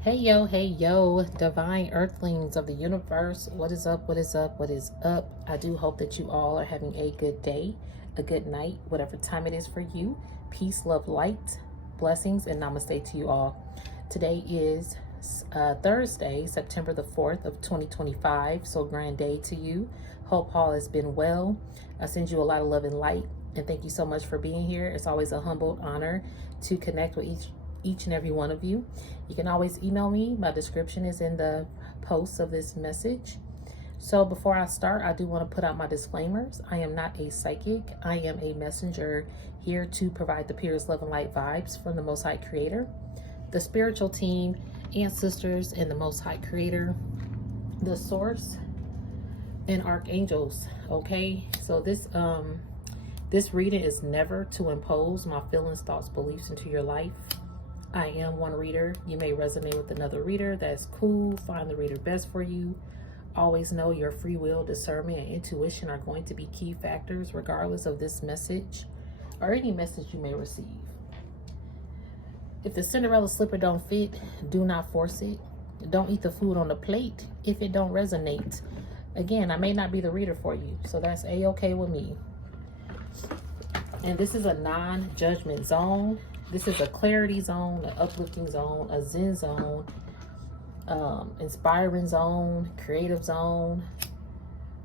Hey yo, divine earthlings of the universe. What is up? What is up? What is up? I do hope that you all are having a good day, a good night, whatever time it is for you. Peace, love, light, blessings, and namaste to you all. Today is Thursday, September the 4th of 2025. So grand day to you. Hope all has been well. I send you a lot of love and light. And thank you so much for being here. It's always a humble honor to connect with each and every one of you. You can always email me. My description is in the post of this message. So before I start, I do want to put out my disclaimers. I am not a psychic. I am a messenger here to provide the purest love and light vibes from the Most High Creator, the spiritual team, ancestors, and the Most High Creator, the source, and archangels. Okay, so this reading is never to impose my feelings, thoughts, beliefs into your life. I am one reader. You may resonate with another reader. That's cool. Find the reader best for you. Always know your free will, discernment, and intuition are going to be key factors regardless of this message or any message you may receive. If the Cinderella slipper don't fit, do not force it. Don't eat the food on the plate if it don't resonate. Again, I may not be the reader for you, so that's a-okay with me. And this is a non-judgment zone. This is a clarity zone, an uplifting zone, a zen zone, inspiring zone, creative zone,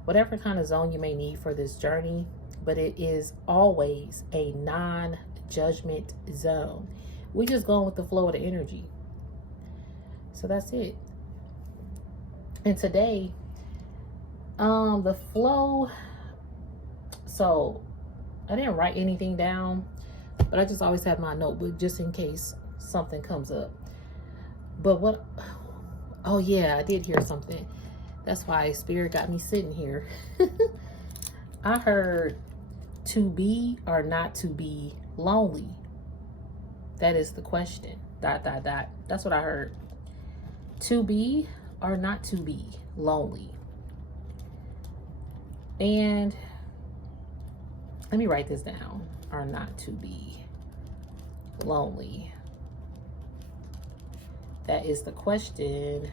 whatever kind of zone you may need for this journey. But it is always a non-judgment zone. We're just going with the flow of the energy. So that's it. And today, the flow, so I didn't write anything down, but I just always have my notebook just in case something comes up. But oh yeah, I did hear something. That's why Spirit got me sitting here. I heard to be or not to be lonely. That is the question. ... That's what I heard. To be or not to be lonely. And let me write this down. Or not to be lonely. That is the question.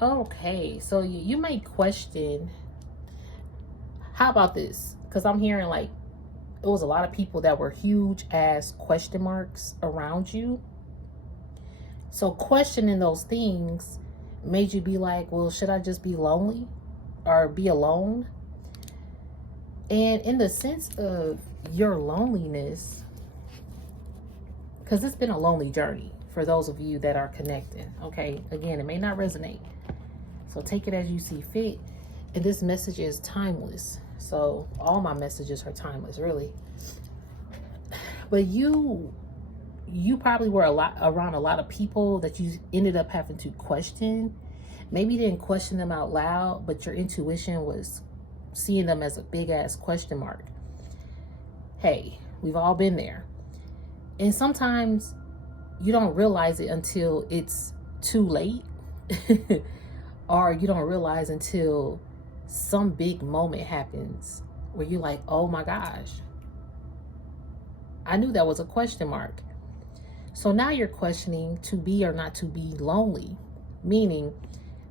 Okay, so you may question, how about this? Because I'm hearing like it was a lot of people that were huge ass question marks around you. So questioning those things made you be like, well, should I just be lonely or be alone? And in the sense of your loneliness, because it's been a lonely journey for those of you that are connecting, okay? Again, it may not resonate. So take it as you see fit. And this message is timeless. So all my messages are timeless, really. But you probably were around a lot of people that you ended up having to question. Maybe you didn't question them out loud, but your intuition was seeing them as a big ass question mark. Hey, we've all been there. And sometimes you don't realize it until it's too late. Or you don't realize until some big moment happens where you're like, oh my gosh, I knew that was a question mark. So now you're questioning to be or not to be lonely, meaning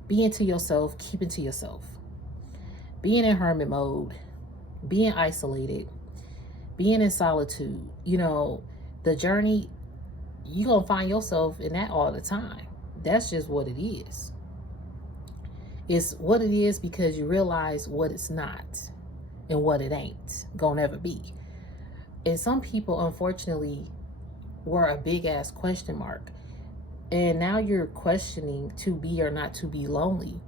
being to yourself, keeping to yourself, being in hermit mode, being isolated, being in solitude. You know, the journey, you're going to find yourself in that all the time. That's just what it is. It's what it is because you realize what it's not and what it ain't gonna ever be. And some people, unfortunately, were a big ass question mark. And now you're questioning to be or not to be lonely.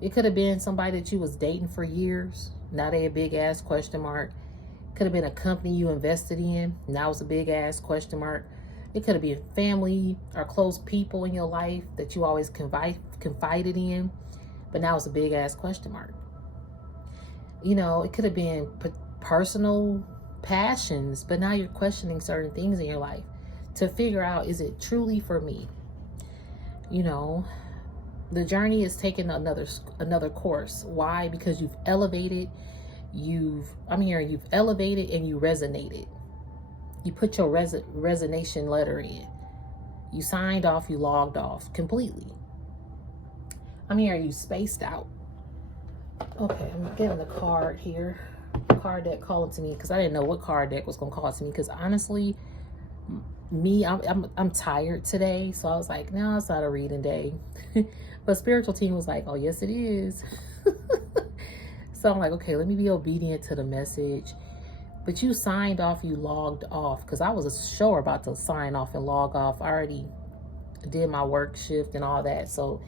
It could have been somebody that you was dating for years. Now they a big ass question mark. Could have been a company you invested in. Now it's a big ass question mark. It could have been family or close people in your life that you always confided in. But now it's a big ass question mark. You know, it could have been personal passions, but now you're questioning certain things in your life to figure out, is it truly for me? You know, the journey is taking another course. Why? Because you've elevated, you've elevated and you resonated. You put your resignation letter in. You signed off, you logged off completely. I'm hearing you spaced out. Okay, I'm getting the card here. Card deck calling to me because I didn't know what card deck was going to call to me, because honestly, I'm tired today, so I was like, no, it's not a reading day. But spiritual team was like, oh yes it is. So I'm like, okay, let me be obedient to the message. But you signed off, you logged off, because I was sure about to sign off and log off. I already did my work shift and all that, so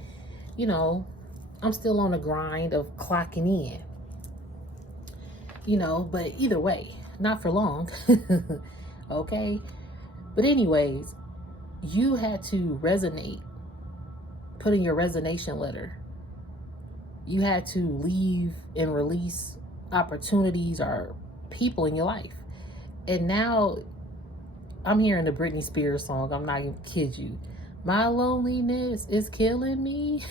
you know, I'm still on the grind of clocking in, you know, but either way, not for long. Okay. But anyways, you had to resonate, put in your resignation letter. You had to leave and release opportunities or people in your life. And now I'm hearing the Britney Spears song. I'm not even kid you. My loneliness is killing me.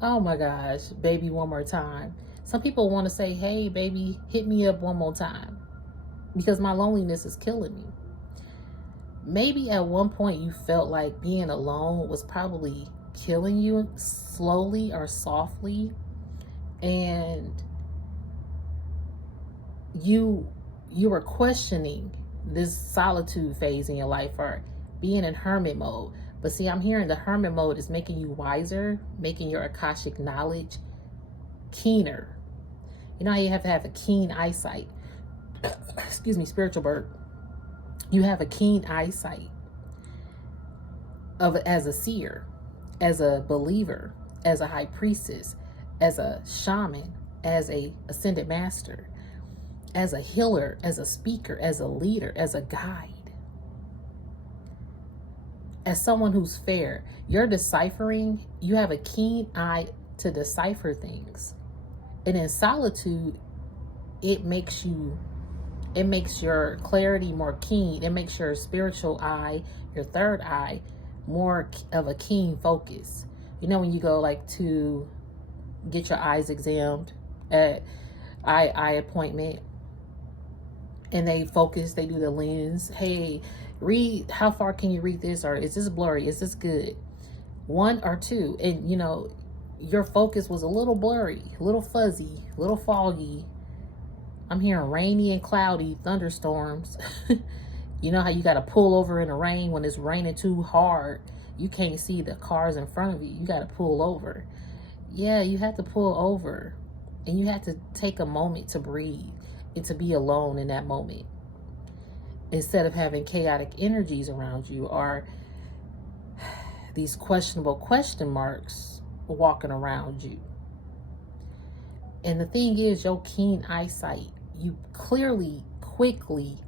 Oh my gosh, baby, one more time. Some people want to say, hey, baby, hit me up one more time, because my loneliness is killing me. Maybe at one point you felt like being alone was probably killing you slowly or softly. And you were questioning this solitude phase in your life, or being in hermit mode. But see, I'm hearing the hermit mode is making you wiser, making your Akashic knowledge keener. You know how you have to have a keen eyesight. Excuse me, spiritual bird. You have a keen eyesight of as a seer, as a believer, as a high priestess, as a shaman, as a ascended master, as a healer, as a speaker, as a leader, as a guide, as someone who's fair. You're deciphering. You have a keen eye to decipher things. And in solitude, it makes your clarity more keen. It makes your spiritual eye, your third eye, more of a keen focus. You know, when you go like to get your eyes examined at eye appointment, and they focus, they do the lens. Hey, read, how far can you read this? Or is this blurry? Is this good? One or two. And you know, your focus was a little blurry, a little fuzzy, a little foggy. I'm hearing rainy and cloudy, thunderstorms. You know how you got to pull over in the rain when it's raining too hard. You can't see the cars in front of you. You got to pull over. Yeah, you have to pull over. And you have to take a moment to breathe and to be alone in that moment, instead of having chaotic energies around you, or these questionable question marks walking around you. And the thing is, your keen eyesight, you clearly, quickly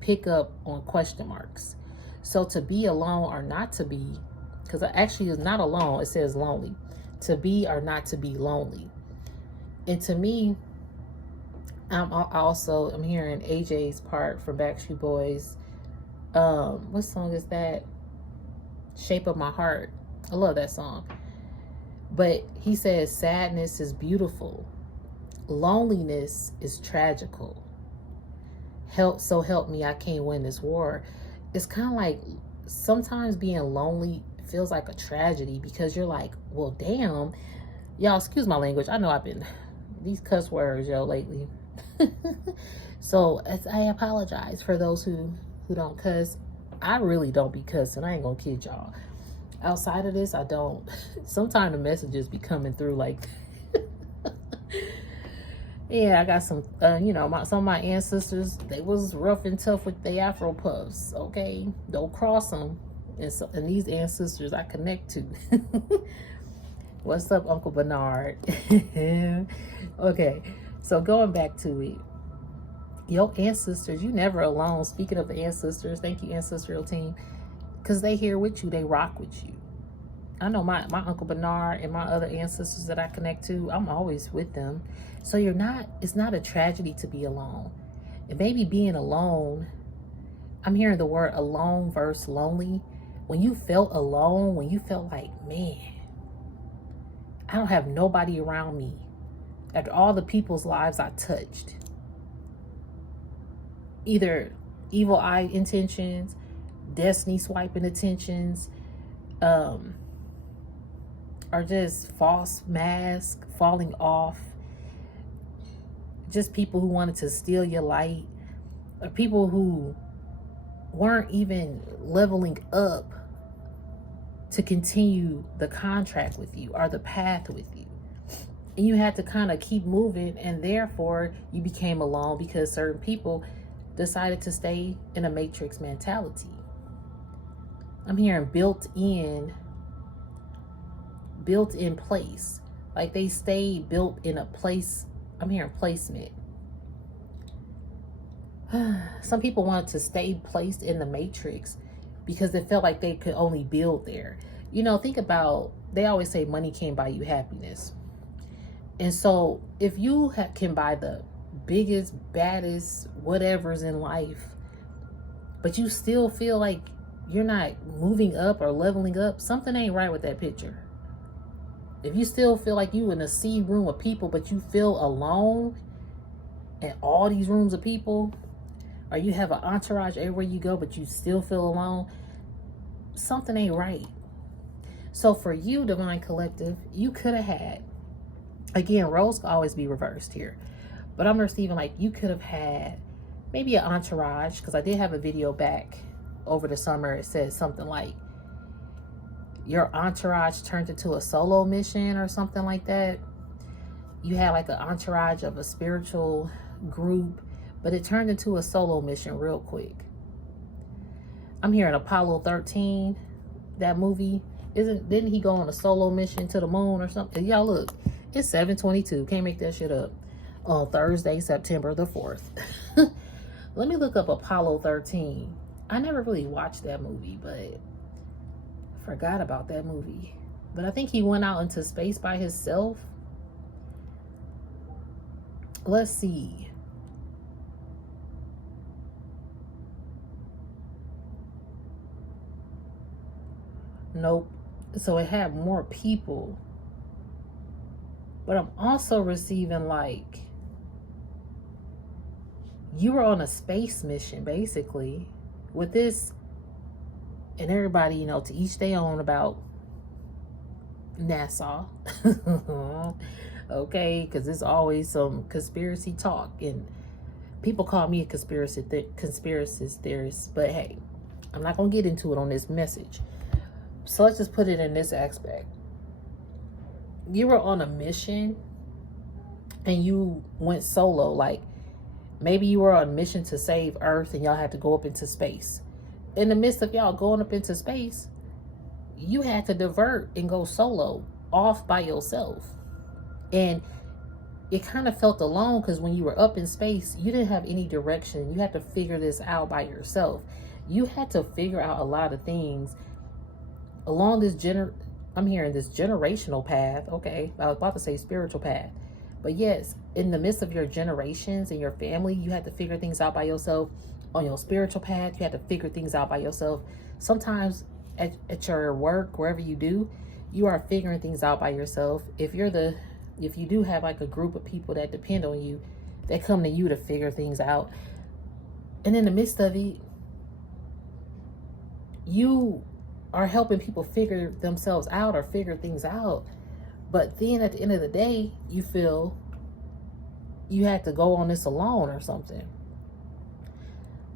pick up on question marks. So to be alone or not to be, because actually it's not alone, it says lonely. To be or not to be lonely. And to me, I'm hearing AJ's part from Backstreet Boys. What song is that? Shape of My Heart. I love that song. But he says sadness is beautiful. Loneliness is tragical. Help me, I can't win this war. It's kind of like sometimes being lonely feels like a tragedy, because you're like, well, damn. Y'all, excuse my language. I know I've been these cuss words, yo, lately. So I apologize for those who don't cuss. I really don't be cussing. I ain't gonna kid y'all. Outside of this, I don't. Sometimes the messages be coming through like yeah, I got some some of my ancestors, they was rough and tough with the Afro puffs. Okay, don't cross them. And these ancestors I connect to. What's up, Uncle Bernard? Okay, so going back to it, your ancestors, you never alone. Speaking of the ancestors, thank you, ancestral team, because they here with you, they rock with you. I know my Uncle Bernard and my other ancestors that I connect to, I'm always with them. So it's not a tragedy to be alone. And maybe being alone, I'm hearing the word alone versus lonely. When you felt alone, when you felt like, man, I don't have nobody around me. After all the people's lives I touched, either evil eye intentions, destiny swiping intentions, or just false mask falling off, just people who wanted to steal your light, or people who weren't even leveling up to continue the contract with you or the path with you. And you had to kind of keep moving, and therefore you became alone because certain people decided to stay in a matrix mentality. I'm hearing built in place. Like they stayed built in a place. I'm hearing placement. Some people wanted to stay placed in the matrix because they felt like they could only build there. You know, think about, they always say money can't buy you happiness. And so if you can buy the biggest, baddest whatevers in life, but you still feel like you're not moving up or leveling up, something ain't right with that picture. If you still feel like you in a sea room of people, but you feel alone in all these rooms of people, or you have an entourage everywhere you go, but you still feel alone, something ain't right. So for you, Divine Collective, you could have had, again, roles can always be reversed here, but I'm receiving like you could have had maybe an entourage, because I did have a video back over the summer. It says something like your entourage turned into a solo mission or something like that. You had like an entourage of a spiritual group, but it turned into a solo mission real quick. I'm hearing Apollo 13, that movie. Didn't he go on a solo mission to the moon or something? Y'all look, it's 7:22. Can't make that shit up. On Thursday, September the 4th. Let me look up Apollo 13. I never really watched that movie, but forgot about that movie. But I think he went out into space by himself. Let's see. Nope. So it had more people. But I'm also receiving like you were on a space mission basically with this, and everybody, you know, to each their own about NASA. Okay, because there's always some conspiracy talk, and people call me a conspiracy theorist, but hey, I'm not gonna get into it on this message. So let's just put it in this aspect. You were on a mission and you went solo. Like maybe you were on a mission to save Earth and y'all had to go up into space. In the midst of y'all going up into space, you had to divert and go solo off by yourself. And it kind of felt alone because when you were up in space, you didn't have any direction. You had to figure this out by yourself. You had to figure out a lot of things along this I'm hearing this generational path. Okay, I was about to say spiritual path. But yes, in the midst of your generations and your family, you had to figure things out by yourself. On your spiritual path, you had to figure things out by yourself. Sometimes at your work, wherever you do, you are figuring things out by yourself. If you do have like a group of people that depend on you, that come to you to figure things out. And in the midst of it, you are helping people figure themselves out or figure things out. But then at the end of the day, you feel you had to go on this alone or something.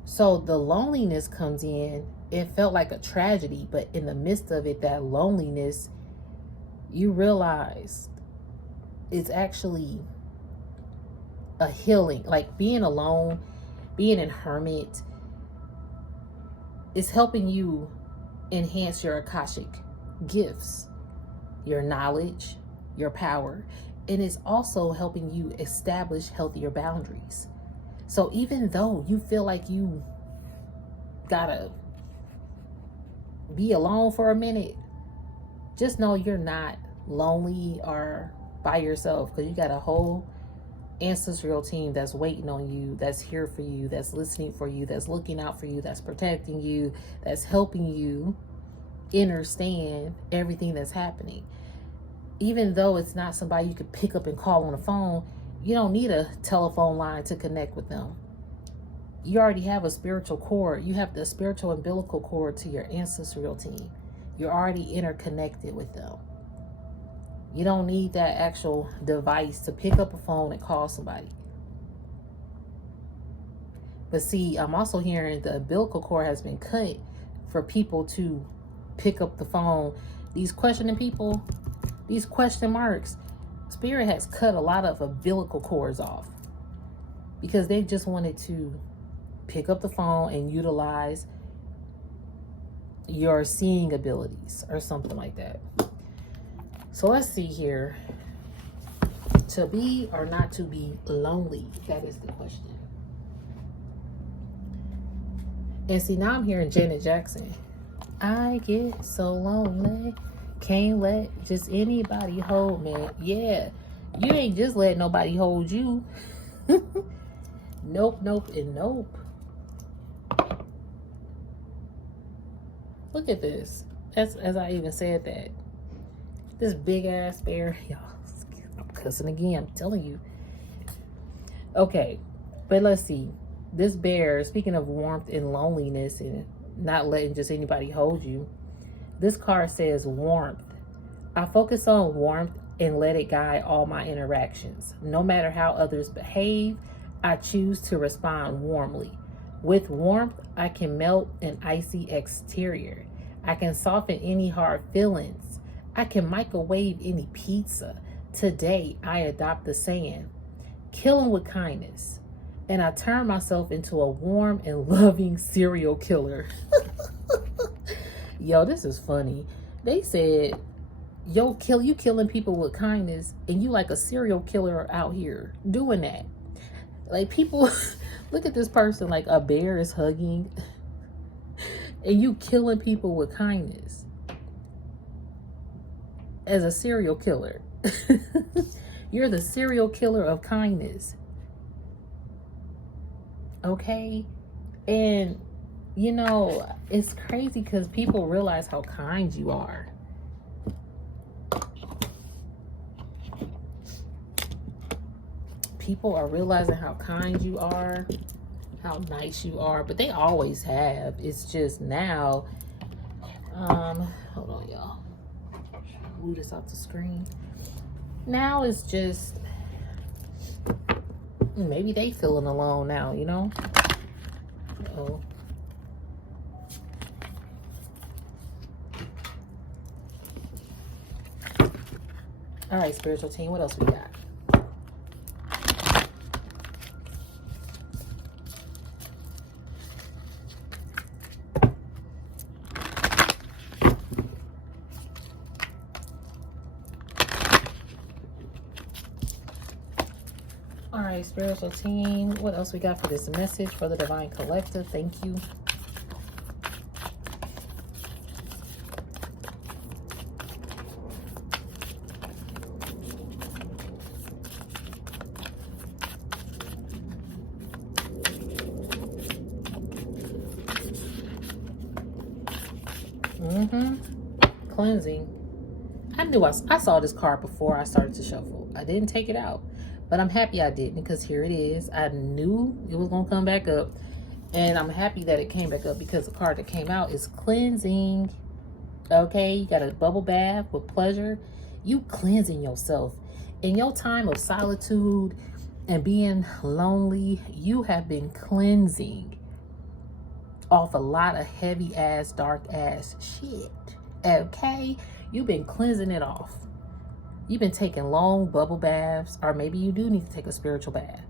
So the loneliness comes in. It felt like a tragedy, but in the midst of it, that loneliness, you realize it's actually a healing. Like being alone, being in hermit, is helping you enhance your Akashic gifts, your knowledge, your power, and it's also helping you establish healthier boundaries. So even though you feel like you gotta be alone for a minute, just know you're not lonely or by yourself, because you got a whole ancestral team that's waiting on you, that's here for you, that's listening for you, that's looking out for you, that's protecting you, that's helping you understand everything that's happening. Even though it's not somebody you could pick up and call on the phone, you don't need a telephone line to connect with them. You already have a spiritual cord. You have the spiritual umbilical cord to your ancestral team. You're already interconnected with them. You don't need that actual device to pick up a phone and call somebody. But see, I'm also hearing the umbilical cord has been cut for people to pick up the phone. These questioning people, these question marks, Spirit has cut a lot of umbilical cords off because they just wanted to pick up the phone and utilize your seeing abilities or something like that. So let's see here. To be or not to be lonely? That is the question. And see, now I'm hearing Janet Jackson. I get so lonely. Can't let just anybody hold me. Yeah, you ain't just let nobody hold you. Nope, nope, and nope. Look at this. As I even said that. This big ass bear. Y'all, I'm cussing again. I'm telling you. Okay, but let's see. This bear, speaking of warmth and loneliness and not letting just anybody hold you, this card says warmth. I focus on warmth and let it guide all my interactions. No matter how others behave, I choose to respond warmly. With warmth, I can melt an icy exterior. I can soften any hard feelings. I can microwave any pizza. Today, I adopt the saying, kill 'em with kindness. And I turn myself into a warm and loving serial killer. Yo, this is funny. They said, you killing people with kindness, and you like a serial killer out here doing that. Like, people, look at this person, like a bear is hugging, and you killing people with kindness as a serial killer. You're the serial killer of kindness. Okay? And, you know, it's crazy because people realize how kind you are. People are realizing how kind you are, how nice you are, but they always have. It's just now, hold on, y'all. Move this off the screen. Now it's just, maybe they feeling alone now, you know? Uh-oh. All right, spiritual team, what else we got? All right, spiritual team, what else we got for this message for the Divine Collective? Thank you. Cleansing. I knew I saw this card before I started to shuffle. I didn't take it out, but I'm happy I didn't because here it is. I knew it was going to come back up, and I'm happy that it came back up because the card that came out is cleansing. Okay, you got a bubble bath with pleasure. You cleansing yourself. In your time of solitude and being lonely, you have been cleansing off a lot of heavy ass, dark ass shit. Okay, you've been cleansing it off. You've been taking long bubble baths, or maybe you do need to take a spiritual bath.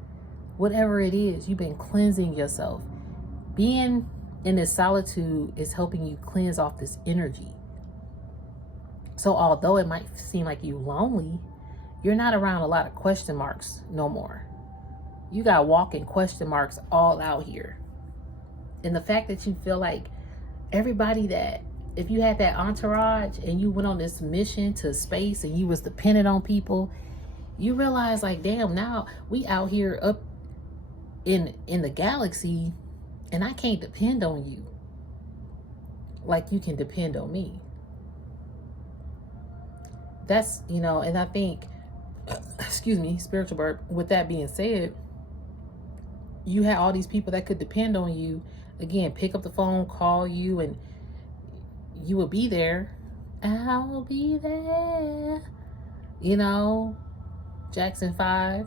Whatever it is, you've been cleansing yourself. Being in this solitude is helping you cleanse off this energy. So although it might seem like you're lonely, you're not around a lot of question marks no more. You got walking question marks all out here. And the fact that you feel like everybody that, if you had that entourage and you went on this mission to space and you was dependent on people, you realize like, damn, now we out here up in the galaxy and I can't depend on you like you can depend on me. That's, you know, and I think, excuse me, spiritual burp, with that being said, you had all these people that could depend on you. Again, pick up the phone, call you, and you would be there. I'll be there. You know, Jackson 5.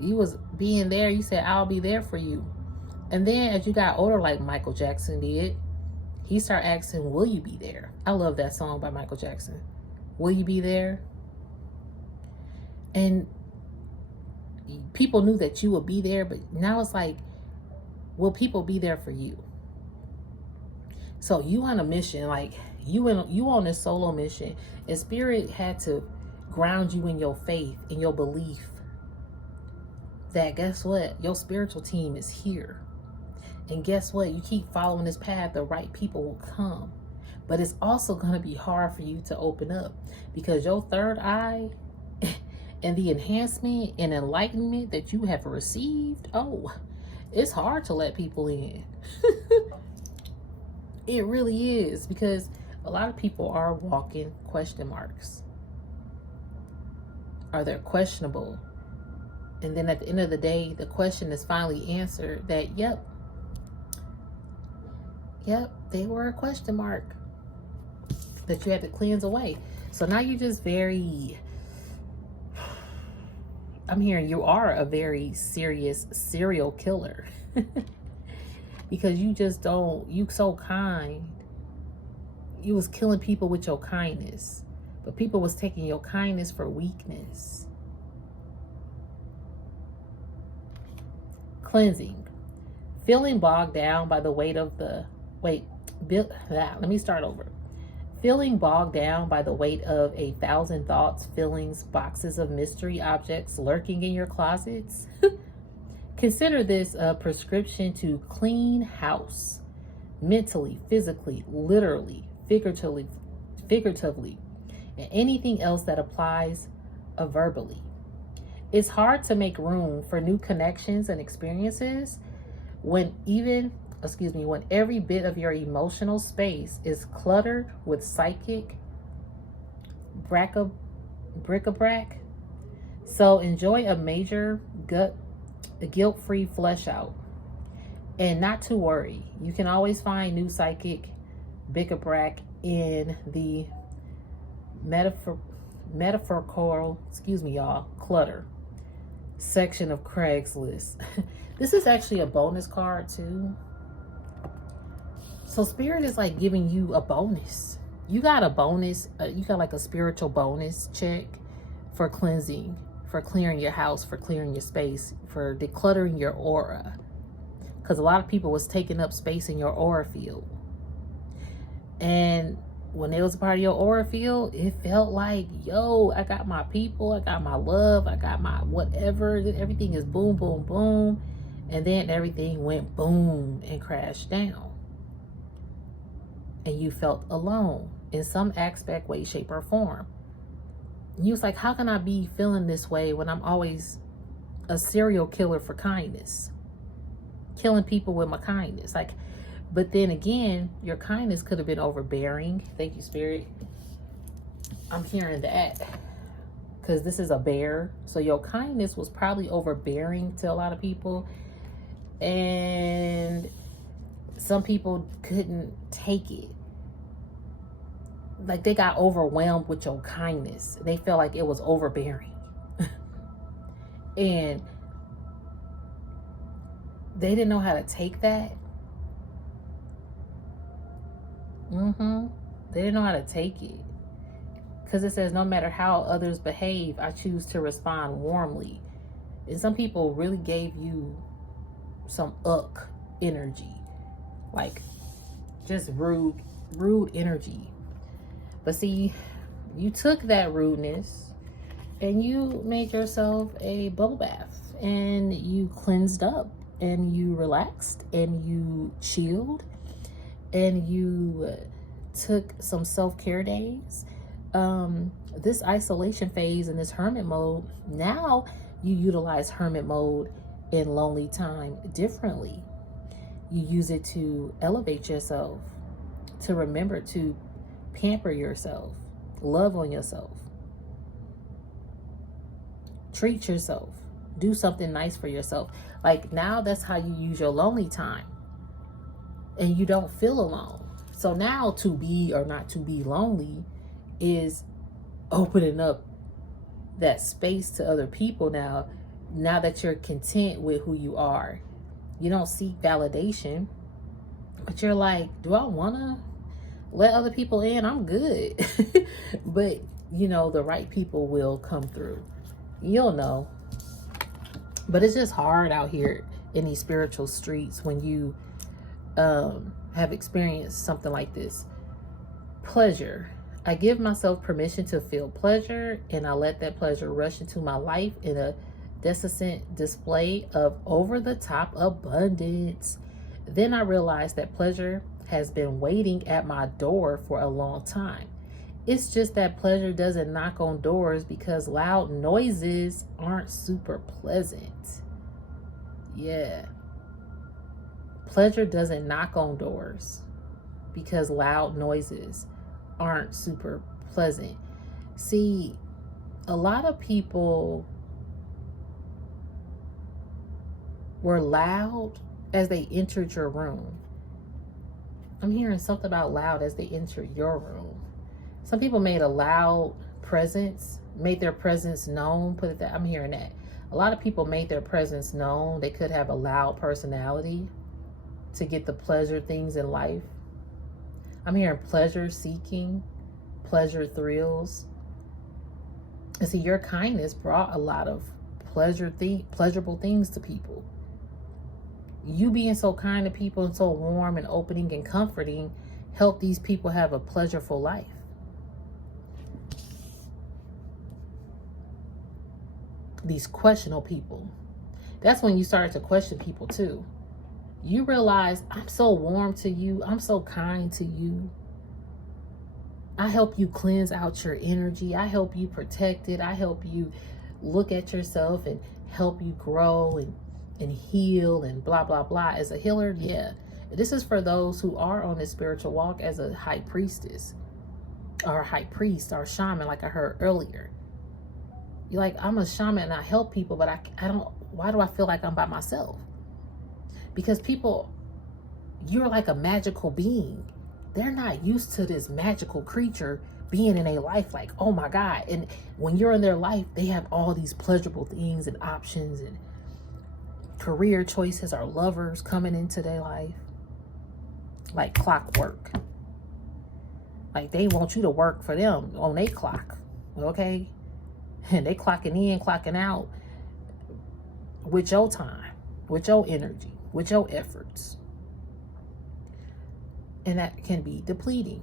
You was being there. You said, I'll be there for you. And then as you got older, like Michael Jackson did, he started asking, will you be there? I love that song by Michael Jackson. Will you be there? And people knew that you would be there, but now it's like, will people be there for you? So you on a mission, like you on this solo mission, and Spirit had to ground you in your faith, in your belief that guess what? Your spiritual team is here. And guess what? You keep following this path, the right people will come. But it's also going to be hard for you to open up because your third eye and the enhancement and enlightenment that you have received, oh, it's hard to let people in. It really is, because a lot of people are walking question marks. Are they questionable? And then at the end of the day, the question is finally answered that, yep, they were a question mark that you had to cleanse away. So now you're just I'm hearing you are a very serious serial killer. Because you so kind. You was killing people with your kindness. But people was taking your kindness for weakness. Cleansing. Feeling bogged down by the weight of the... let me start over. Feeling bogged down by the weight of 1,000 thoughts, feelings, boxes of mystery objects lurking in your closets. Consider this a prescription to clean house. Mentally, physically, literally, figuratively, and anything else that applies verbally. It's hard to make room for new connections and experiences when every bit of your emotional space is cluttered with psychic bric-a-brac. So enjoy a major guilt-free flesh out. And not to worry, you can always find new psychic bric-a-brac in the metaphorical, clutter section of Craigslist. This is actually a bonus card too. So Spirit is like giving you a bonus. You got a bonus. You got like a spiritual bonus check for cleansing, for clearing your house, for clearing your space, for decluttering your aura. Because a lot of people was taking up space in your aura field. And when it was a part of your aura field, it felt like, yo, I got my people, I got my love, I got my whatever. Everything is boom, boom, boom. And then everything went boom and crashed down. And you felt alone in some aspect, way, shape, or form. And you was like, how can I be feeling this way when I'm always a serial killer for kindness? Killing people with my kindness. But then again, your kindness could have been overbearing. Thank you, Spirit. I'm hearing that. Because this is a bear. So your kindness was probably overbearing to a lot of people. And some people couldn't take it. Like they got overwhelmed with your kindness. They felt like it was overbearing. And they didn't know how to take that. They didn't know how to take it. Because it says, no matter how others behave, I choose to respond warmly. And some people really gave you some energy. Like, just rude energy. But see, you took that rudeness and you made yourself a bubble bath. And you cleansed up. And you relaxed. And you chilled. And you took some self-care days. This isolation phase and this hermit mode, now you utilize hermit mode in lonely time differently. You use it to elevate yourself, to remember to pamper yourself, love on yourself, treat yourself. Do something nice for yourself. Like now that's how you use your lonely time. And you don't feel alone. So now to be or not to be lonely is opening up that space to other people now that you're content with who you are. You don't seek validation, but you're like, do I want to let other people in? I'm good. But, you know, the right people will come through. You'll know. But it's just hard out here in these spiritual streets when you have experienced something like this. Pleasure. I give myself permission to feel pleasure, and I let that pleasure rush into my life in a decent display of over-the-top abundance. Then I realized that pleasure has been waiting at my door for a long time. It's just that pleasure doesn't knock on doors because loud noises aren't super pleasant. Yeah. Pleasure doesn't knock on doors because loud noises aren't super pleasant. See, a lot of people were loud as they entered your room. I'm hearing something about loud as they entered your room. Some people made a loud presence, made their presence known. Put it that I'm hearing that. A lot of people made their presence known. They could have a loud personality to get the pleasure things in life. I'm hearing pleasure seeking, pleasure thrills. And see, your kindness brought a lot of pleasurable things to people. You being so kind to people and so warm and opening and comforting helped these people have a pleasureful life. These questionable people. That's when you start to question people too. You realize, I'm so warm to you. I'm so kind to you. I help you cleanse out your energy. I help you protect it. I help you look at yourself and help you grow and heal and blah, blah, blah. As a healer, yeah. This is for those who are on this spiritual walk as a high priestess or a high priest or shaman, like I heard earlier. You're like, I'm a shaman and I help people, but I don't, why do I feel like I'm by myself? Because people, you're like a magical being. They're not used to this magical creature being in a life like, oh my God. And when you're in their life, they have all these pleasurable things and options and career choices or lovers coming into their life. Like clockwork. Like they want you to work for them on their clock. Okay? And they clocking in, clocking out with your time, with your energy, with your efforts. And that can be depleting.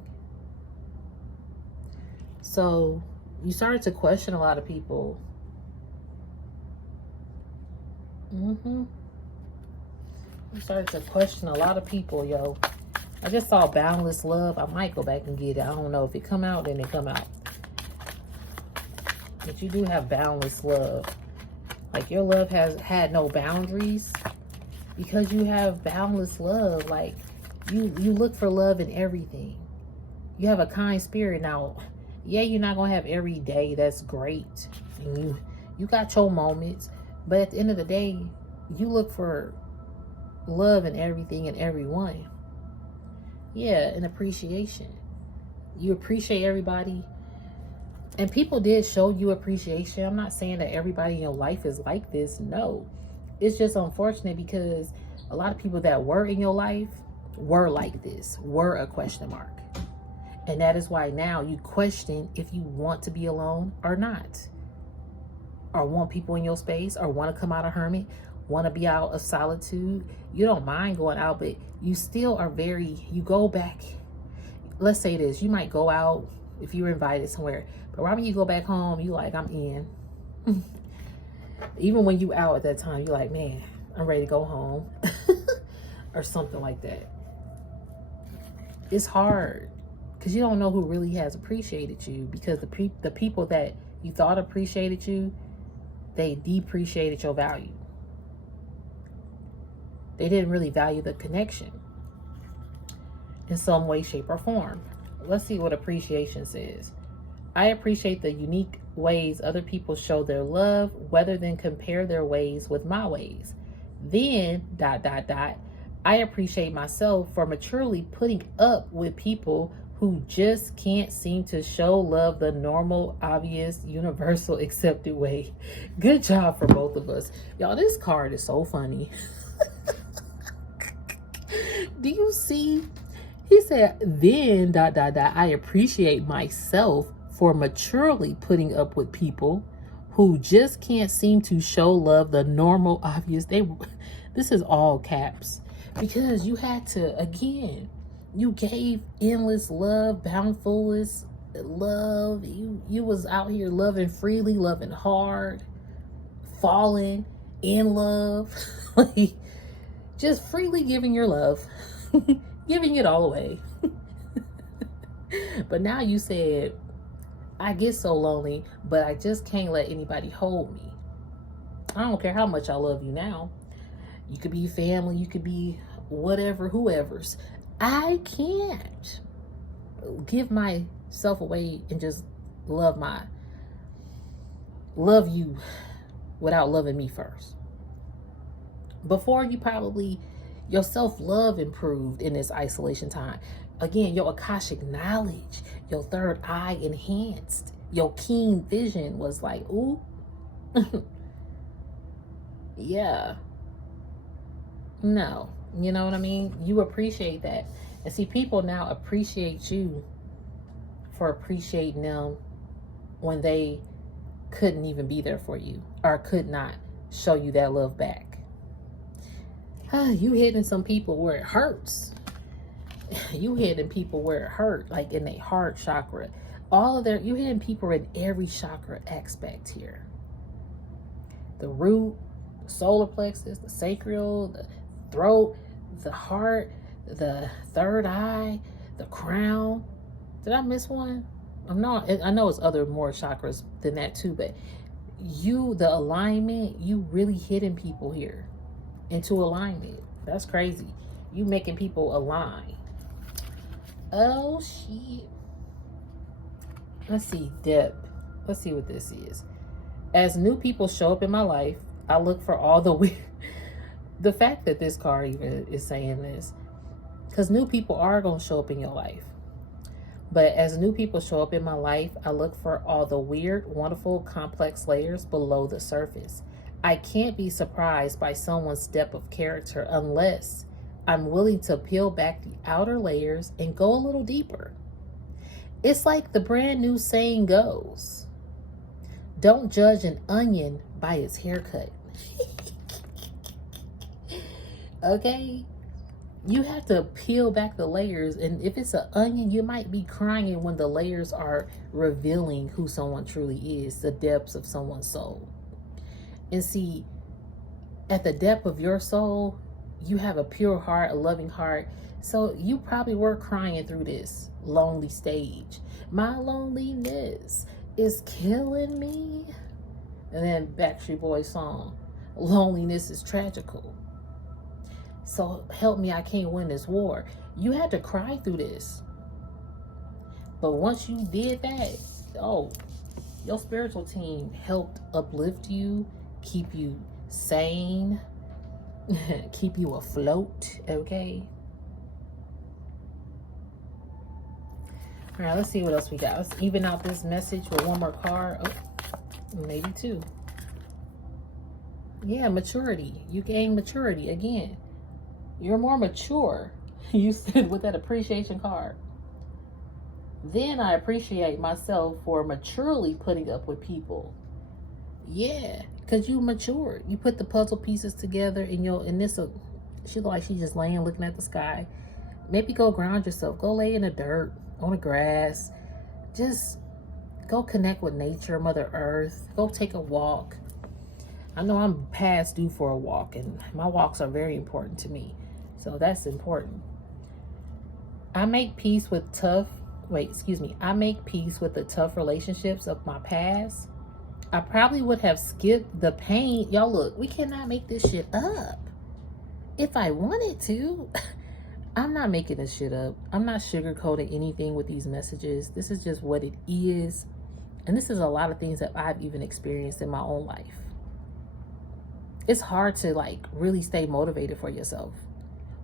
So you started to question a lot of people. You started to question a lot of people, yo. I just saw boundless love. I might go back and get it. I don't know. If it come out, then it come out. But you do have boundless love. Like your love has had no boundaries because you have boundless love. Like you look for love in everything. You have a kind spirit. Now, yeah, you're not going to have every day that's great. And you got your moments. But at the end of the day, you look for love in everything and everyone. Yeah, and appreciation. You appreciate everybody. And people did show you appreciation. I'm not saying that everybody in your life is like this. No. It's just unfortunate because a lot of people that were in your life were like this, were a question mark. And that is why now you question if you want to be alone or not. Or want people in your space, or want to come out of hermit, want to be out of solitude. You don't mind going out, but you still are you go back. Let's say this, you might go out if you're invited somewhere, but right when you go back home, you like, I'm in. Even when you out at that time, you're like, man, I'm ready to go home. Or something like that. It's hard because you don't know who really has appreciated you, because the people that you thought appreciated you, they depreciated your value. They didn't really value the connection in some way, shape, or form. Let's see what appreciation says. I appreciate the unique ways other people show their love, rather than compare their ways with my ways. Then, I appreciate myself for maturely putting up with people who just can't seem to show love the normal, obvious, universal, accepted way. Good job for both of us. Y'all, this card is so funny. Do you see? He said, then, I appreciate myself for maturely putting up with people who just can't seem to show love the normal, obvious. This is all caps. Because you had to, again, you gave endless love, boundfulness, love. You was out here loving freely, loving hard, falling in love. Like, just freely giving your love. Giving it all away. But now you said, I get so lonely, but I just can't let anybody hold me. I don't care how much I love you now. You could be family, you could be whatever, whoever's. I can't give myself away and just love you without loving me first. Before you probably, your self-love improved in this isolation time. Again, your Akashic knowledge, your third eye enhanced. Your keen vision was like, ooh. Yeah. No. You know what I mean? You appreciate that. And see, people now appreciate you for appreciating them when they couldn't even be there for you or could not show you that love back. You hitting some people where it hurts. You hitting people where it hurt, like in their heart chakra. You hitting people in every chakra aspect here. The root, the solar plexus, the sacral, the throat, the heart, the third eye, the crown. Did I miss one? I know it's other more chakras than that too, but the alignment, you really hitting people here into alignment. That's crazy. You making people align. Oh shit. Let's see, depth. Let's see what this is. As new people show up in my life, I look for all the weird. The fact that this card even is saying this, because new people are going to show up in your life. But as new people show up in my life, I look for all the weird, wonderful, complex layers below the surface. I can't be surprised by someone's depth of character unless I'm willing to peel back the outer layers and go a little deeper. It's like the brand new saying goes, don't judge an onion by its haircut. Okay? You have to peel back the layers. And if it's an onion, you might be crying when the layers are revealing who someone truly is, the depths of someone's soul. And see, at the depth of your soul, you have a pure heart, a loving heart. So you probably were crying through this lonely stage. My loneliness is killing me. And then Backstreet Boys song, loneliness is tragical. So help me, I can't win this war. You had to cry through this. But once you did that, your spiritual team helped uplift you, keep you sane, keep you afloat, okay? All right, let's see what else we got. Let's even out this message with one more card. Oh, maybe two. Yeah, maturity. You gain maturity again. You're more mature. You said with that appreciation card. Then I appreciate myself for maturely putting up with people. Yeah, because you matured. You put the puzzle pieces together and this, she look like she's just laying looking at the sky. Maybe go ground yourself. Go lay in the dirt, on the grass. Just go connect with nature, Mother Earth. Go take a walk. I know I'm past due for a walk, and my walks are very important to me. So that's important. I make peace with I make peace with the tough relationships of my past. I probably would have skipped the pain. Y'all look, we cannot make this shit up. If I wanted to, I'm not making this shit up. I'm not sugarcoating anything with these messages. This is just what it is. And this is a lot of things that I've even experienced in my own life. It's hard to like really stay motivated for yourself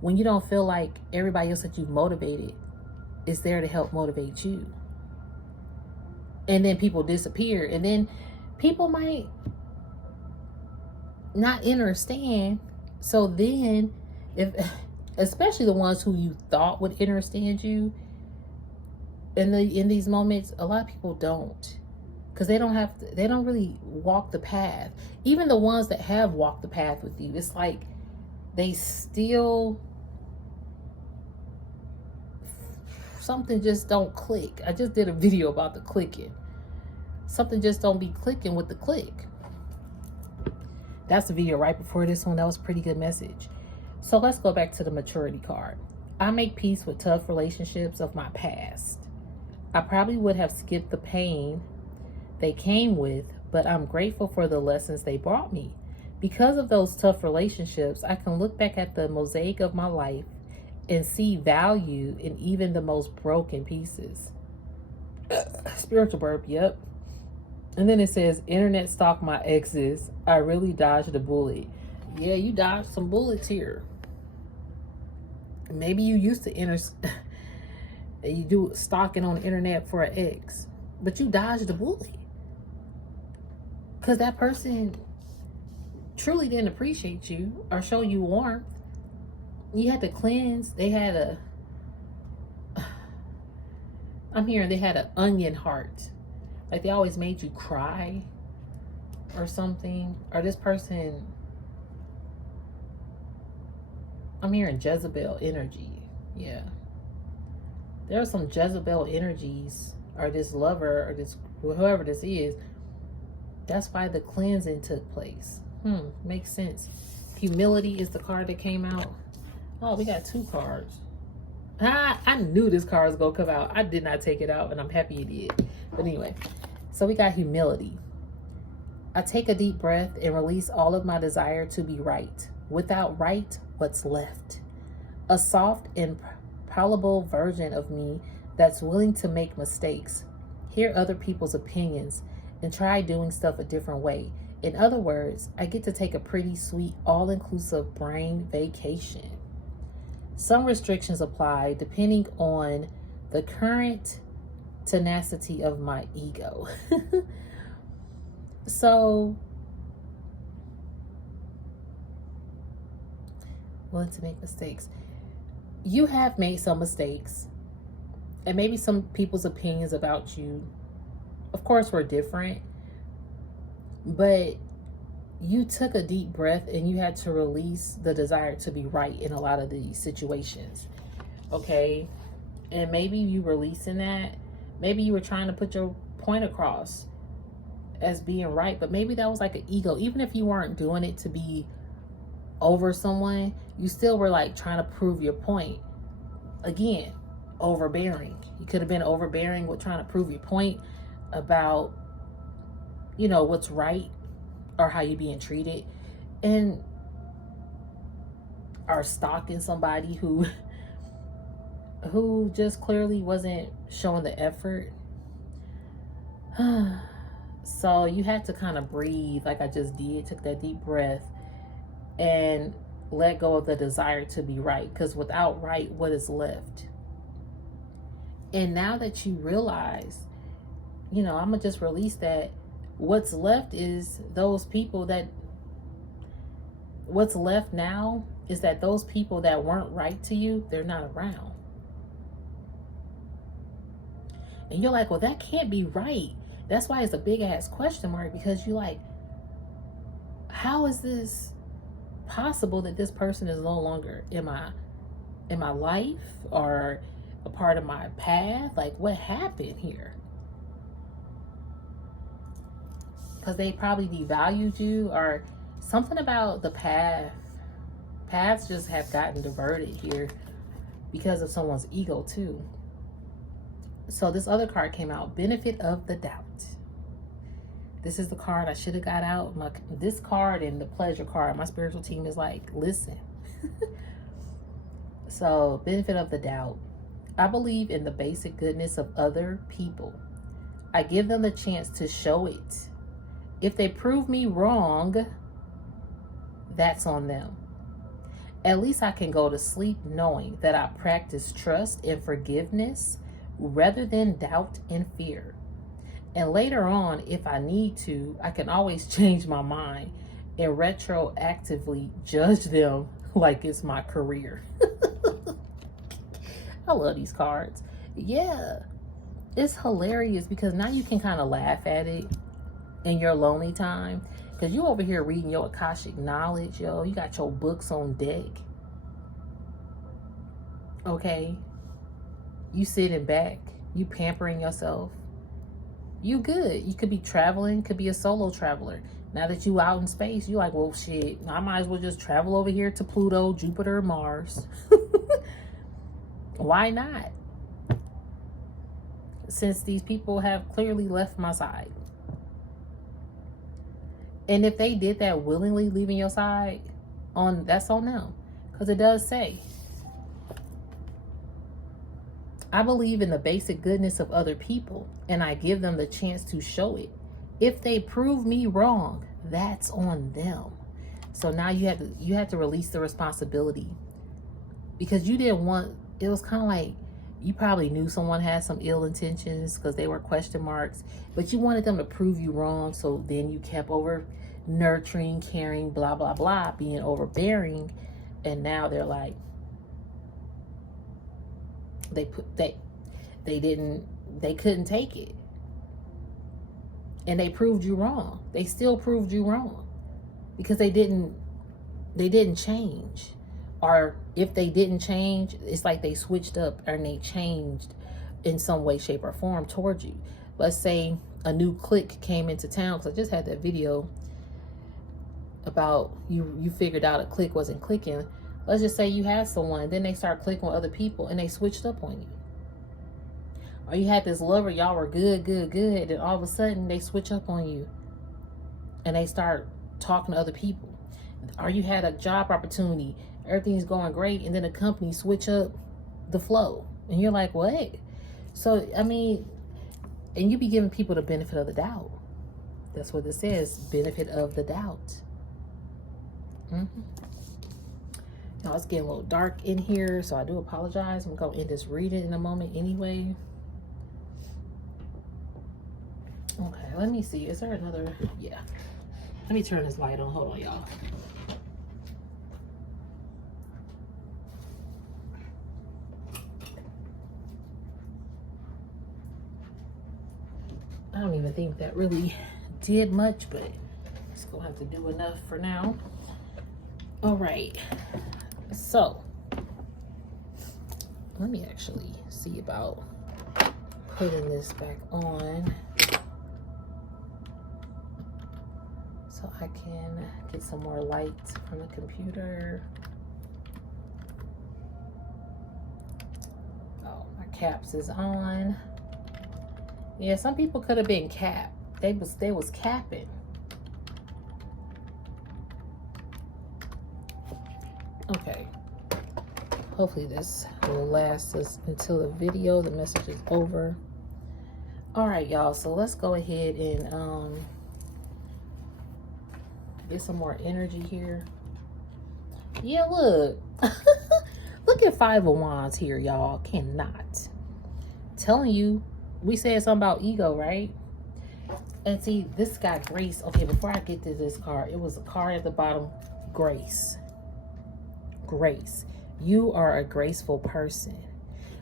when you don't feel like everybody else that you've motivated is there to help motivate you. And then people disappear, and then people might not understand. So then, if especially the ones who you thought would understand you in these moments, a lot of people don't, because they don't really walk the path. Even the ones that have walked the path with you, it's like they still, something just don't click. I just did a video about the clicking. Something just don't be clicking with the click. That's the video right before this one. That was a pretty good message. So let's go back to the maturity card. I make peace with tough relationships of my past. I probably would have skipped the pain they came with, but I'm grateful for the lessons they brought me. Because of those tough relationships, I can look back at the mosaic of my life and see value in even the most broken pieces. Spiritual burp, yep. And then it says, internet stalk my exes. I really dodged a bullet. Yeah, you dodged some bullets here. Maybe you used to you do stalking on the internet for an ex, but you dodged a bullet because that person truly didn't appreciate you or show you warmth. You had to cleanse. I'm hearing they had an onion heart. Like they always made you cry or something. Or this person, I'm hearing Jezebel energy. Yeah. There are some Jezebel energies, or this lover, or this whoever this is. That's why the cleansing took place. Makes sense. Humility is the card that came out. Oh, we got 2 cards. I knew this card was gonna come out. I did not take it out, and I'm happy it did. But anyway, so we got humility. I take a deep breath and release all of my desire to be right. Without right, what's left? A soft and palatable version of me that's willing to make mistakes, hear other people's opinions, and try doing stuff a different way. In other words, I get to take a pretty sweet, all-inclusive brain vacation. Some restrictions apply depending on the current tenacity of my ego. So, willing to make mistakes. You have made some mistakes, and maybe some people's opinions about you, of course, were different, but you took a deep breath and you had to release the desire to be right in a lot of these situations. Okay. And maybe you releasing that, maybe you were trying to put your point across as being right, but maybe that was like an ego. Even if you weren't doing it to be over someone, you still were like trying to prove your point. Again, overbearing. You could have been overbearing with trying to prove your point about, what's right or how you're being treated, and are stalking somebody who just clearly wasn't showing the effort. So you had to kind of breathe like I just did, took that deep breath and let go of the desire to be right, because without right, what is left? And now that you realize, I'm gonna just release that. What's left is those people what's left now is that those people that weren't right to you, they're not around. And you're like, well, that can't be right. That's why it's a big ass question mark, because you're like, how is this possible that this person is no longer in my life or a part of my path? Like, what happened here? Because they probably devalued you, or something about the paths just have gotten diverted here because of someone's ego too. So this other card came out, benefit of the doubt. This is the card I should have got out. This card and the pleasure card, my spiritual team is like, listen. So, benefit of the doubt. I believe in the basic goodness of other people. I give them the chance to show it. If they prove me wrong, that's on them. At least I can go to sleep knowing that I practice trust and forgiveness rather than doubt and fear. And later on, if I need to, I can always change my mind and retroactively judge them like it's my career. I love these cards. Yeah, it's hilarious because now you can kind of laugh at it in your lonely time. Because you over here reading your Akashic knowledge, yo. You got your books on deck. Okay? You sitting back. You pampering yourself. You good. You could be traveling. Could be a solo traveler. Now that you out in space, you like, well, shit, I might as well just travel over here to Pluto, Jupiter, Mars. Why not? Since these people have clearly left my side. And if they did that willingly, leaving your side, that's on them. Because it does say, I believe in the basic goodness of other people, and I give them the chance to show it. If they prove me wrong, that's on them. So now you have to release the responsibility. Because you didn't want, it was kind of like, you probably knew someone had some ill intentions because they were question marks, but you wanted them to prove you wrong. So then you kept over nurturing, caring, blah, blah, blah, being overbearing. And now they're like, they couldn't take it. And they proved you wrong. They still proved you wrong because they didn't change. Or if they didn't change, it's like they switched up and they changed in some way, shape, or form towards you. Let's say a new clique came into town, because I just had that video about you figured out a clique wasn't clicking. Let's just say you had someone, then they start clicking with other people and they switched up on you. Or you had this lover, y'all were good, and all of a sudden they switch up on you and they start talking to other people. Or you had a job opportunity, everything's going great, and then a company switch up the flow. And you're like, what? So, I mean, and you be giving people the benefit of the doubt. That's what it says, benefit of the doubt. Now, it's getting a little dark in here, so I do apologize. I'm going to end this reading in a moment anyway. Okay, let me see. Is there another? Yeah. Let me turn this light on. Hold on, y'all. I don't even think that really did much, but it's gonna have to do enough for now. All right, so let me actually see about putting this back on so I can get some more light from the computer. Oh, my caps is on. Yeah, some people could have been capped. They was capping. Okay. Hopefully this will last us until the video, the message is over. All right, y'all. So let's go ahead and get some more energy here. Yeah, look. Look at 5 of Wands here, y'all. Cannot. Telling you. We said something about ego, right? And see, this got grace. Okay, before I get to this card, it was a card at the bottom. Grace. Grace. You are a graceful person.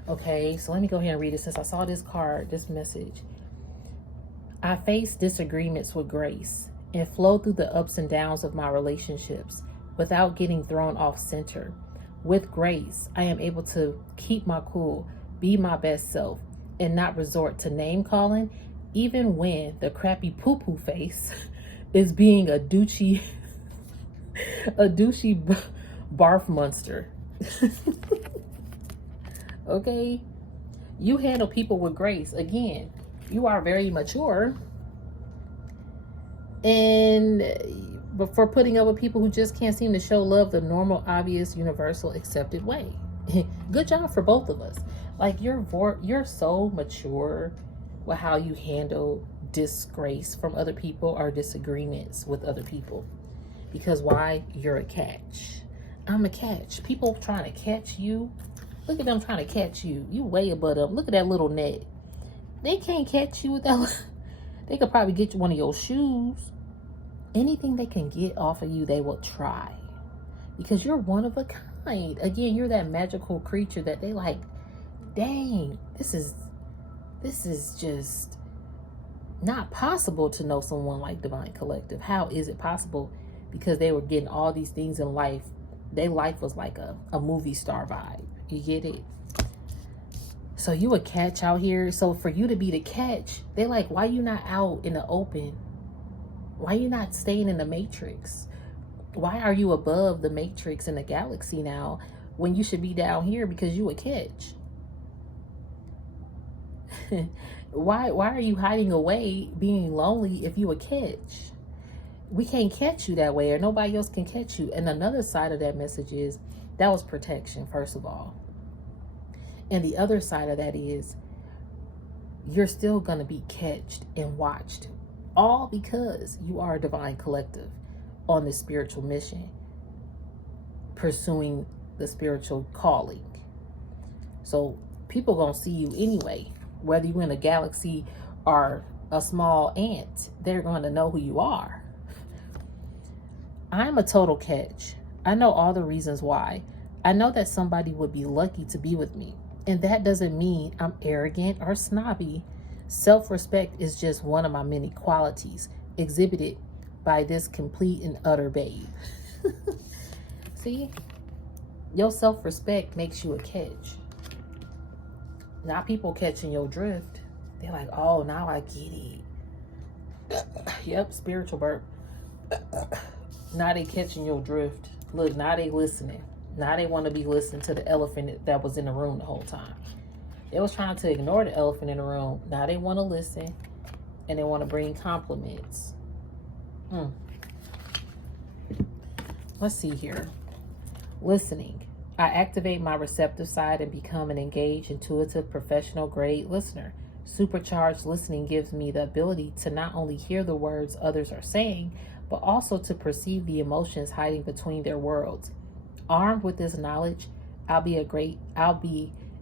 Okay, so let me go ahead and read it since I saw this card, this message. I face disagreements with grace and flow through the ups and downs of my relationships without getting thrown off center. With grace, I am able to keep my cool, be my best self, and not resort to name calling, even when the crappy poo-poo face is being a douchey barf monster. Okay? You handle people with grace. Again, you are very mature. But for putting up with people who just can't seem to show love the normal, obvious, universal, accepted way. Good job for both of us. Like, you're so mature. with how you handle disgrace from other people or disagreements with other people. Because why? You're a catch. I'm a catch. People trying to catch you. Look at them trying to catch you. You way above them. Look at that little net. They can't catch you with that. They could probably get you one of your shoes. Anything they can get off of you, they will try. Because you're one of a kind. Again, you're that magical creature that they like, dang, this is just not possible to know someone like Divine Collective. How is it possible? Because they were getting all these things in life. Their life was like a movie star vibe. You get it? So you a catch out here. So for you to be the catch, they like, why you not out in the open? Why you not staying in the matrix? Why are you above the matrix in the galaxy now when you should be down here because you a catch? Why are you hiding away being lonely if you a catch? We can't catch you that way, or nobody else can catch you. And another side of that message is that was protection, first of all. And the other side of that is you're still going to be catched and watched, all because you are a Divine Collective on this spiritual mission, pursuing the spiritual calling. So people going to see you anyway, whether you're in a galaxy or a small ant, they're going to know who you are. I'm a total catch. I know all the reasons why. I know that somebody would be lucky to be with me. And that doesn't mean I'm arrogant or snobby. Self-respect is just one of my many qualities exhibited by this complete and utter babe. See? Your self-respect makes you a catch. Not people catching your drift. They're like, oh, now I get it. Yep, spiritual burp. Now they catching your drift. Look, now they listening. Now they want to be listening to the elephant that was in the room the whole time. They was trying to ignore the elephant in the room. Now they want to listen, and they want to bring compliments. Let's see here. Listening. I activate my receptive side and become an engaged, intuitive, professional grade listener. Supercharged listening gives me the ability to not only hear the words others are saying, but also to perceive the emotions hiding between their worlds. Armed with this knowledge, I'll be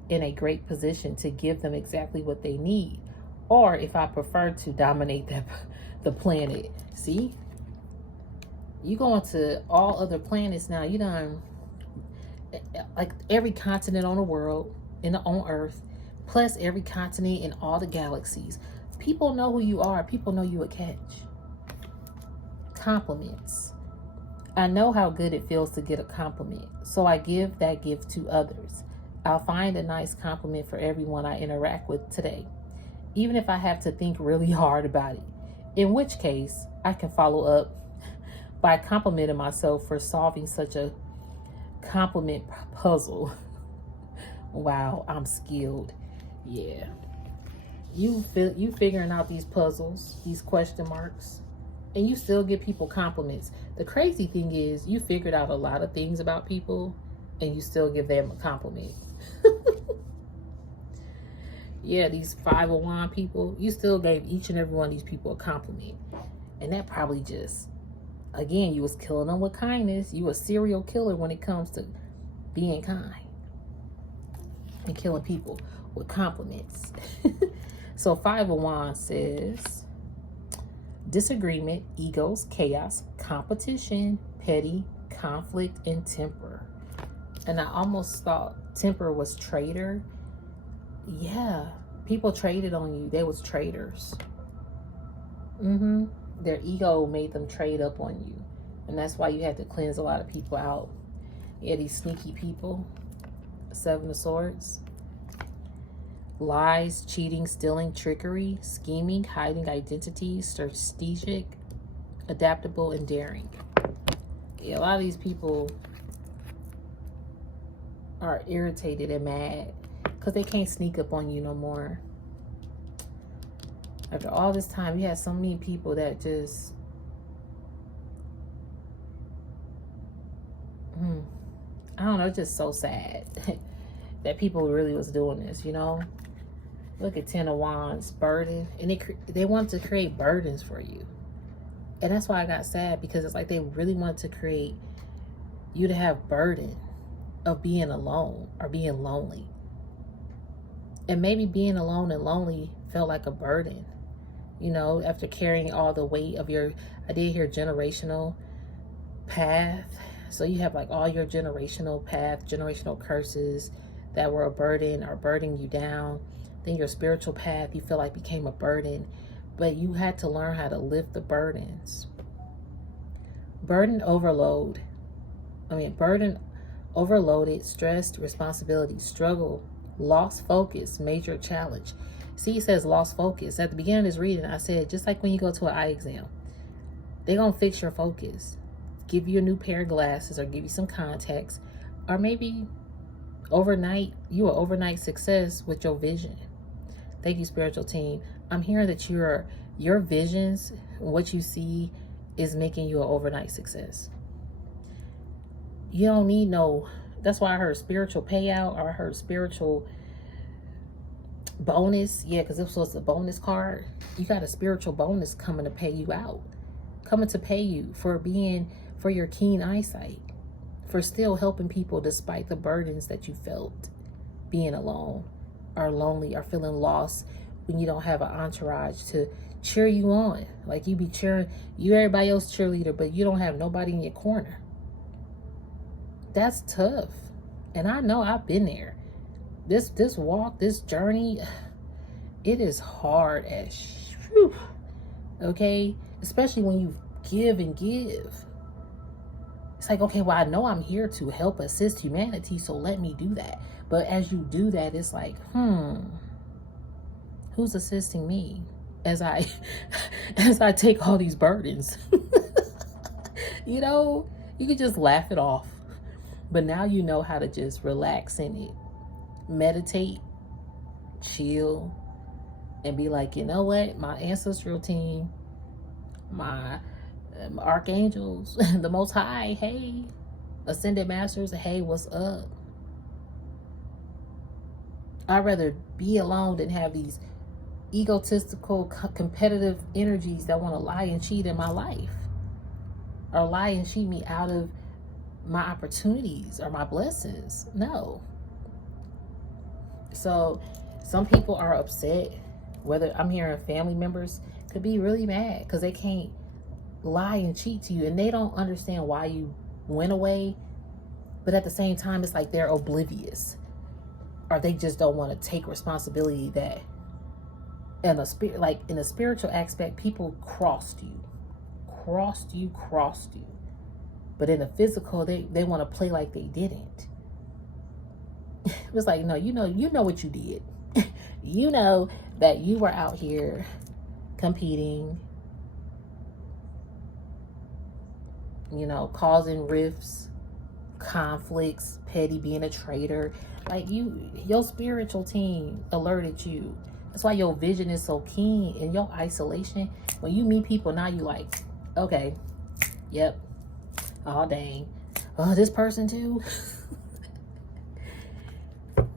in a great position to give them exactly what they need, or if I prefer, to dominate the planet. See, you going to all other planets now. You done like every continent on the world, on Earth, plus every continent in all the galaxies. People know who you are. People know you a catch. Compliments. I know how good it feels to get a compliment, so I give that gift to others. I'll find a nice compliment for everyone I interact with today, even if I have to think really hard about it, in which case I can follow up by complimenting myself for solving such a compliment puzzle. Wow, I'm skilled. Yeah. You figuring out these puzzles, these question marks, and you still give people compliments. The crazy thing is you figured out a lot of things about people and you still give them a compliment. Yeah, these 5 of Wands people, you still gave each and every one of these people a compliment. And that probably just, again, you was killing them with kindness. You a serial killer when it comes to being kind and killing people with compliments. So 5 of Wands says disagreement, egos, chaos, competition, petty, conflict, and temper. And I almost thought temper was traitor. Yeah, people traded on you. They was traitors. Their ego made them trade up on you. And that's why you had to cleanse a lot of people out. Yeah, these sneaky people. 7 of Swords. Lies, cheating, stealing, trickery, scheming, hiding identity, strategic, adaptable, and daring. Yeah, a lot of these people are irritated and mad because they can't sneak up on you no more. After all this time, you had so many people that just I don't know, it's just so sad that people really was doing this, you know. Look at Ten of Wands, burden. And they want to create burdens for you. And that's why I got sad, because it's like they really want to create you to have burden of being alone or being lonely. And maybe being alone and lonely felt like a burden, you know, after carrying all the weight of your, I did hear generational path. So you have like all your generational path, generational curses that were a burden or burdening you down. Then your spiritual path, you feel like became a burden, but you had to learn how to lift the burdens. Burden overload. Burden overloaded, stressed, responsibility, struggle, lost focus, major challenge. See, it says lost focus. At the beginning of this reading, I said, just like when you go to an eye exam, they're going to fix your focus, give you a new pair of glasses or give you some contacts, or maybe overnight, you are overnight success with your vision. Thank you, spiritual team. I'm hearing that your visions, what you see, is making you an overnight success. You don't need no, that's why I heard spiritual payout, or I heard spiritual bonus. Yeah, because this was a bonus card. You got a spiritual bonus coming to pay you out, coming to pay you for your keen eyesight, for still helping people despite the burdens that you felt being alone or lonely or feeling lost when you don't have an entourage to cheer you on. Like you be cheering, you everybody else cheerleader, but you don't have nobody in your corner. That's tough. And I know I've been there. This walk, this journey, it is hard as whew, okay? Especially when you give and give. It's like, okay, well, I know I'm here to help assist humanity, so let me do that. But as you do that, it's like, who's assisting me as I take all these burdens? You know, you can just laugh it off. But now you know how to just relax in it. Meditate, chill, and be like, you know what? My ancestral team, my archangels, the Most High, hey, ascended masters, hey, what's up? I'd rather be alone than have these egotistical, competitive energies that want to lie and cheat in my life, or lie and cheat me out of my opportunities or my blessings. No. So some people are upset, whether I'm hearing family members could be really mad because they can't lie and cheat to you, and they don't understand why you went away. But at the same time, it's like they're oblivious, or they just don't want to take responsibility that in a spiritual aspect, people crossed you. But in the physical, they want to play like they didn't. It was like, no, you know what you did. You know that you were out here competing, you know, causing rifts, conflicts, petty, being a traitor. Like your spiritual team alerted you. That's why your vision is so keen. In your isolation, when you meet people now, you like, okay, yep. Oh, dang. Oh, this person too?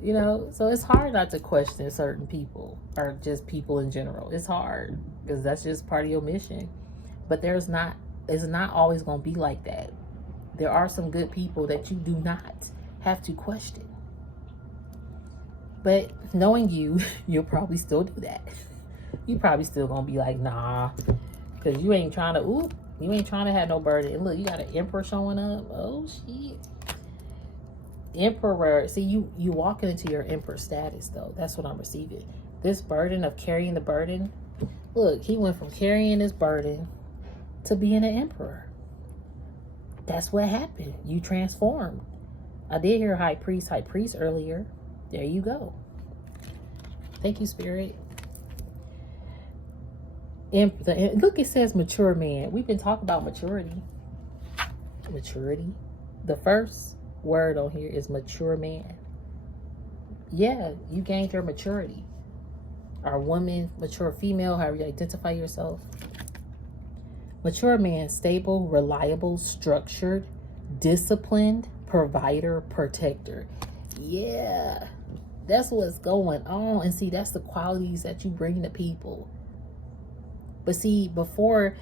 You know, so it's hard not to question certain people or just people in general. It's hard because that's just part of your mission. But it's not always going to be like that. There are some good people that you do not have to question. But knowing you, you'll probably still do that. You probably still going to be like, nah, because you ain't trying to have no burden. And look, you got an emperor showing up. Oh, shit. Emperor. See, you walking into your emperor status, though. That's what I'm receiving. This burden of carrying the burden. Look, he went from carrying his burden to being an emperor. That's what happened. You transformed. I did hear high priest earlier. There you go. Thank you, Spirit. Look, it says mature man. We've been talking about maturity. Maturity. The first word on here is mature man. Yeah, you gained your maturity. Or woman, mature female, however you identify yourself. Mature man, stable, reliable, structured, disciplined, provider, protector. Yeah, That's what's going on. And see, that's the qualities that you bring to people. But see, before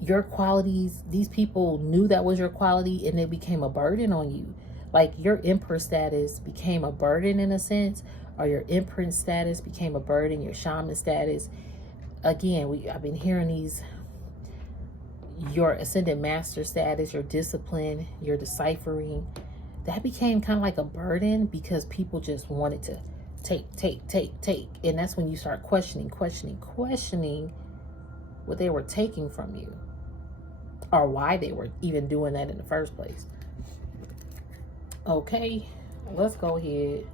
your qualities, these people knew that was your quality and it became a burden on you. Like your emperor status became a burden in a sense, or your imprint status became a burden, your shaman status. Again, I've been hearing these, your ascended master status, your discipline, your deciphering, that became kind of like a burden because people just wanted to take. And that's when you start questioning what they were taking from you, or why they were even doing that in the first place. Okay, let's go ahead.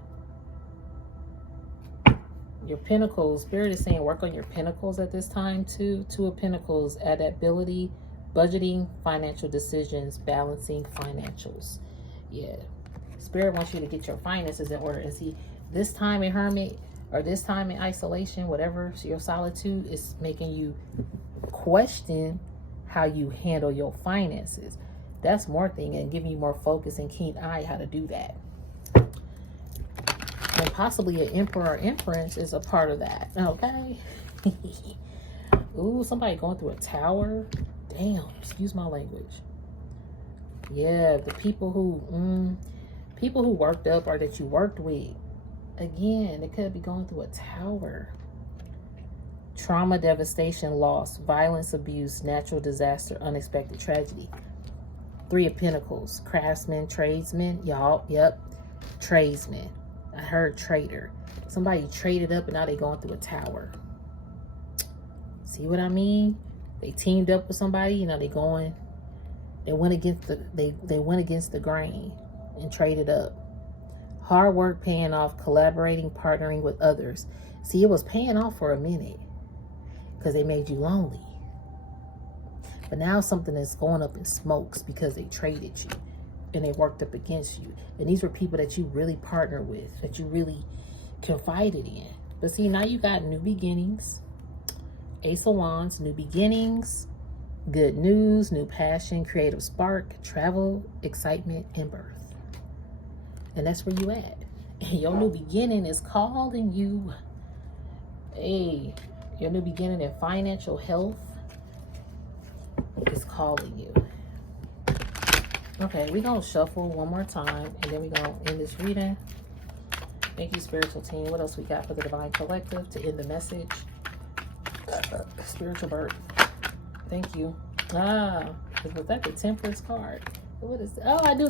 Your pentacles, Spirit is saying work on your pentacles at this time too. Two of Pentacles, adaptability, budgeting, financial decisions, balancing financials. Yeah, Spirit wants you to get your finances in order. And see, this time in Hermit, or this time in isolation, whatever, so your solitude is making you question how you handle your finances. That's more thing, and giving you more focus and keen eye how to do that. And possibly an emperor or empress is a part of that. Okay. Ooh, somebody going through a tower. Damn, excuse my language. Yeah, the people who worked up or that you worked with. Again, they could be going through a tower. Trauma, devastation, loss, violence, abuse, natural disaster, unexpected tragedy. Three of Pentacles, craftsman, tradesman. Y'all, yep, tradesman. I heard trader. Somebody traded up and now they going through a tower. See what I mean? They teamed up with somebody, you know, they went against the grain and traded up. Hard work paying off, collaborating, partnering with others. See, it was paying off for a minute because they made you lonely. But now something is going up in smokes because they traded you and they worked up against you. And these were people that you really partnered with, that you really confided in. But see, now you got new beginnings. Ace of Wands, new beginnings, good news, new passion, creative spark, travel, excitement, and birth. And that's where you at. And your new beginning is calling you. Hey, your new beginning in financial health is calling you. Okay, we're going to shuffle one more time, and then we're going to end this reading. Thank you, spiritual team. What else we got for the Divine Collective to end the message? Spiritual birth. Thank you. Was that the Temperance card? What is that? Oh, I knew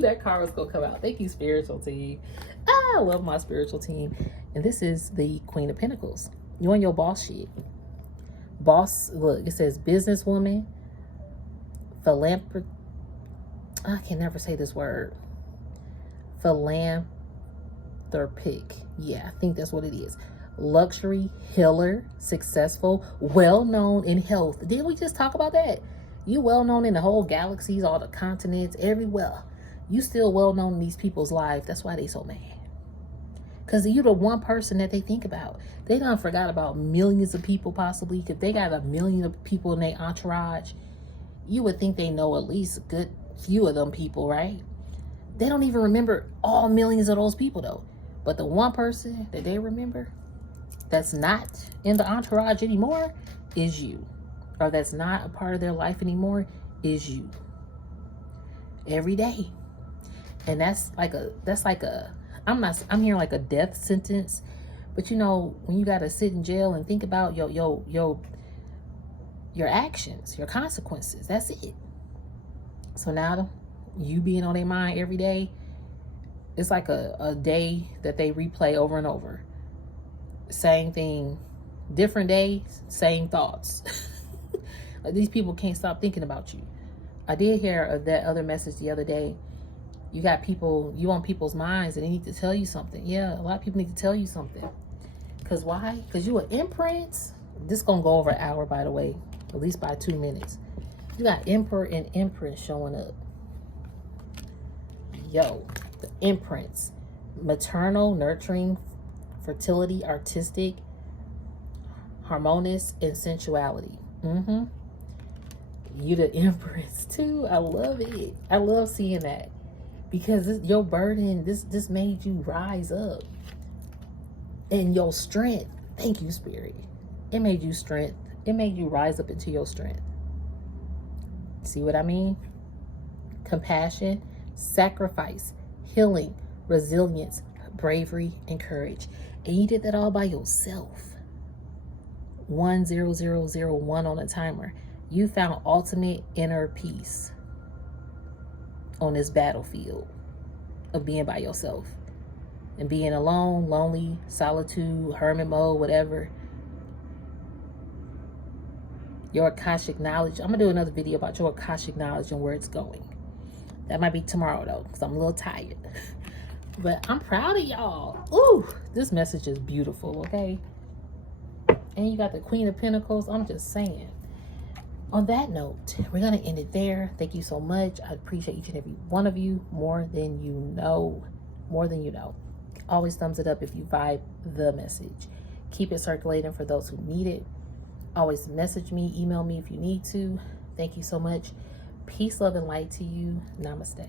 that card was going to come out. Thank you, spiritual team. I love my spiritual team. And this is the Queen of Pentacles. You on your boss shit. Boss, look, it says businesswoman, philanthropic. I can never say this word. Philanthropic. Yeah, I think that's what it is. Luxury, healer, successful, well-known in health. Didn't we just talk about that? You well-known in the whole galaxies, all the continents, everywhere. You still well-known in these people's lives. That's why they so mad. Because you're the one person that they think about. They done forgot about millions of people possibly. If they got a million of people in their entourage, you would think they know at least a good few of them people, right? They don't even remember all millions of those people though. But the one person that they remember that's not in the entourage anymore is you. Or that's not a part of their life anymore is you. Every day. And I'm hearing like a death sentence. But you know, when you gotta sit in jail and think about your actions, your consequences, that's it. So now you being on their mind every day, it's like a day that they replay over and over. Same thing, different days, same thoughts. Like these people can't stop thinking about you. I did hear of that other message the other day. You got people, you on people's minds and they need to tell you something. Yeah, a lot of people need to tell you something. Because why? Because you an imprint. This is going to go over an hour, by the way. At least by 2 minutes. You got Emperor and Empress showing up. Yo, the imprints. Maternal, nurturing, fertility, artistic, harmonious, and sensuality. You the Empress too. I love it. I love seeing that. Because your burden, this made you rise up. And your strength, thank you, Spirit. It made you strength. It made you rise up into your strength. See what I mean? Compassion, sacrifice, healing, resilience, bravery, and courage. And you did that all by yourself. 10001 on a timer. You found ultimate inner peace on this battlefield of being by yourself and being alone, lonely, solitude, hermit mode, whatever. Your Akashic knowledge. I'm going to do another video about your Akashic knowledge and where it's going. That might be tomorrow, though, because I'm a little tired. But I'm proud of y'all. Ooh, this message is beautiful, okay? And you got the Queen of Pentacles. I'm just saying. On that note, we're going to end it there. Thank you so much. I appreciate each and every one of you more than you know. More than you know. Always thumbs it up if you vibe the message. Keep it circulating for those who need it. Always message me, email me if you need to. Thank you so much. Peace, love, and light to you. Namaste.